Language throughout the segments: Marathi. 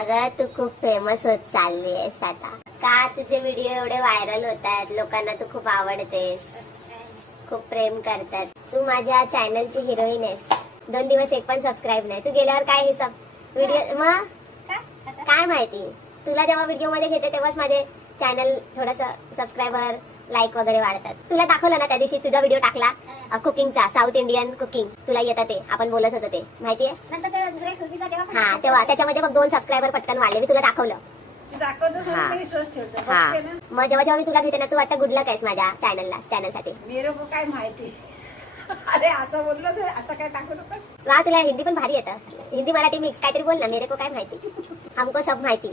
अगं तू खूप फेमस होत चालली आहेस आता. का तुझे व्हिडिओ एवढे व्हायरल होत आहेत, लोकांना तू खूप आवडतेस, खूप प्रेम करतात. तू माझ्या चॅनलची हिरोईन आहेस. 2 दिवस एक पण सबस्क्राईब नाही. तू गेल्यावर काय हे सब व्हिडिओ मग काय माहिती. तुला जेव्हा व्हिडिओ मध्ये घेते तेव्हाच माझे चॅनल थोडस सबस्क्रायबर लाईक वगैरे वाढतात. तुला दाखवलं ना त्या दिवशी तुझा व्हिडिओ टाकला कुकिंगचा, साऊथ इंडियन कुकिंग. तुला येतं ते, आपण बोलत होतो ते माहितीये. हा तेव्हा त्याच्यामध्ये मग 2 सबस्क्रायबर पटकन वाढले. मी तुला दाखवलं. मग जेव्हा मी तुला घेते ना, तू वाटतं गुड लक आहेस माझ्या चॅनलसाठी. काय माहिती. अरे असं बोललो तर असं काय टाकू नकोस. वा तुला हिंदी पण भारी येतं. हिंदी मराठी मिक्स काहीतरी बोल ना. मेरे को काय माहिती, हमको सब माहिती.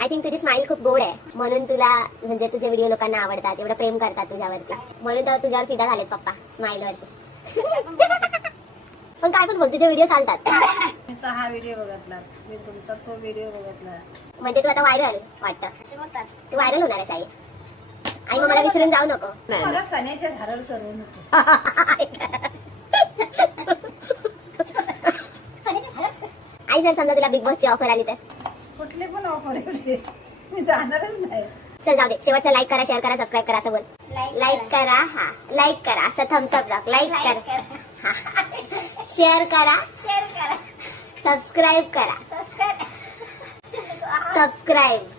आय थिंक तुझी स्माइल खूप गोड आहे म्हणून तुला म्हणजे तुझे व्हिडिओ लोकांना आवडतात, एवढं प्रेम करतात तुझ्यावरती. म्हणून तर तुझ्यावर फिदा झालेत पप्पा स्माइल वरती. पण काय पण बोल, तुझे व्हिडिओ चालतात. हा व्हिडिओ बघितला मी, तुमचा तो व्हिडिओ बघितला. म्हणजे तू आता व्हायरल वाटतं. तू व्हायरल होणार आहे आई. आई मग मला विसरून जाऊ नको. मला चण्याच्या झाडावर चढवू नको. आई जर समजा तुला बिग बॉसची ऑफर आली तर कुठले पण ऑफर येते मी जाणारच नाही. चल जाऊ दे. शेवटचा लाईक करा, शेअर करा, सबस्क्राईब करा असं बोल. लाईक करा. हा लाईक करा असं थम्सअप ब्लॉक लाईक करा, शेअर करा, सबस्क्राईब करा. सबस्क्राईब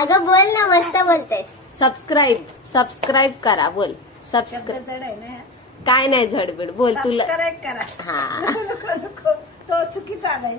अगं बोल ना, मस्त बोलतेस. सबस्क्राईब करा बोल. सबस्क्राईब जड आहे ना. काय नाही झडबड बोल तुला. सबस्क्राईब करा. हा नको नको नको, तो चुकीचा आलाय.